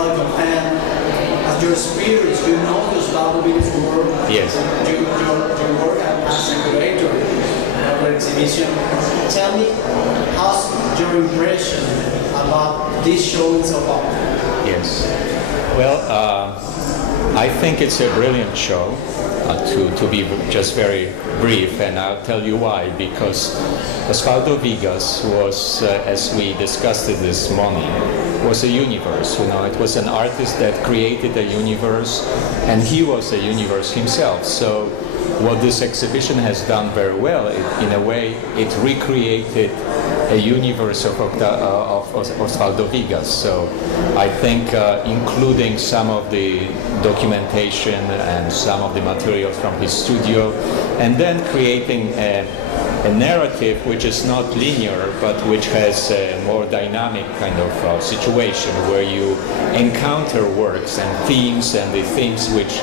welcome. And as your experience, you know Oswaldo Vigas' work. Yes. Your work as a curator of the exhibition. Tell me, how's your impression about this show in Sao Paulo? Yes. Well, I think it's a brilliant show, to be just very brief, and I'll tell you why. Because Oswaldo Vigas was, as we discussed it this morning, was a universe. You know, it was an artist that created a universe, and he was a universe himself. So what this exhibition has done very well, in a way, it recreated a universe of Oswaldo Vigas. So I think including some of the documentation and some of the materials from his studio, and then creating a narrative which is not linear, but which has a more dynamic kind of situation where you encounter works and themes, and the themes which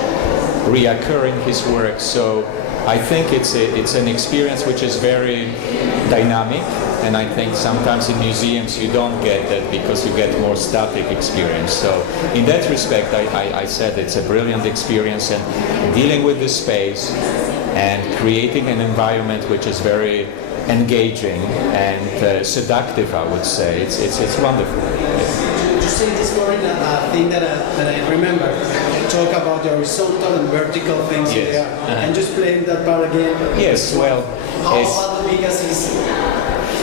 reoccur in his work. So I think it's an experience which is very dynamic, and I think sometimes in museums you don't get that because you get more static experience. So in that respect, I said it's a brilliant experience, and dealing with the space and creating an environment which is very engaging and seductive, I would say. It's wonderful. You say this morning a thing that I remember. You talk about the horizontal and vertical things in there. And just playing that part again. Yes, well, how Oswaldo Vigas is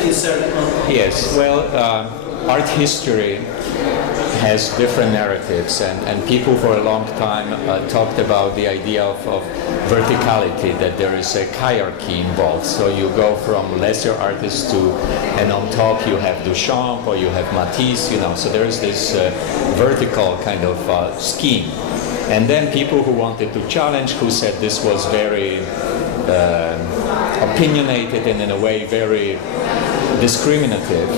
inserted? Yes, well, art history has different narratives, and people for a long time talked about the idea of verticality, that there is a hierarchy involved. So you go from lesser artists to, and on top you have Duchamp or you have Matisse, you know, so there is this vertical kind of scheme. And then people who wanted to challenge, who said this was very opinionated and in a way very discriminative,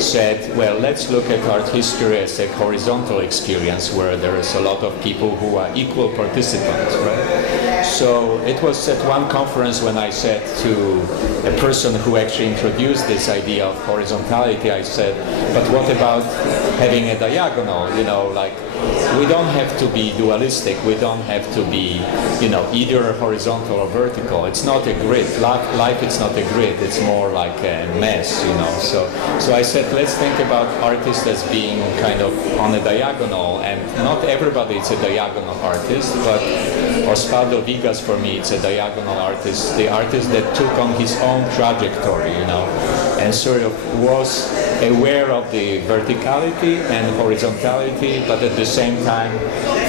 said, well, let's look at art history as a horizontal experience where there is a lot of people who are equal participants, right? So it was at one conference when I said to a person who actually introduced this idea of horizontality, I said, but what about having a diagonal, you know, like we don't have to be dualistic, we don't have to be, you know, either horizontal or vertical. It's not a grid. Life it's not a grid, it's more like a mess, you know. So I said, let's think about artists as being kind of on a diagonal, and not everybody is a diagonal artist, but Oswaldo Vigas for me it's a diagonal artist, the artist that took on his own trajectory, you know, and sort of was aware of the verticality and horizontality, but at the same time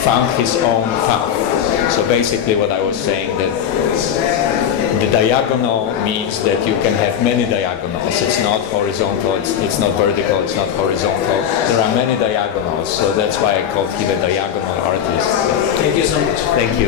found his own path. So basically what I was saying, that the diagonal means that you can have many diagonals. It's not horizontal, it's not vertical, it's not horizontal. There are many diagonals, so that's why I called him a diagonal artist. Thank you so much. Thank you.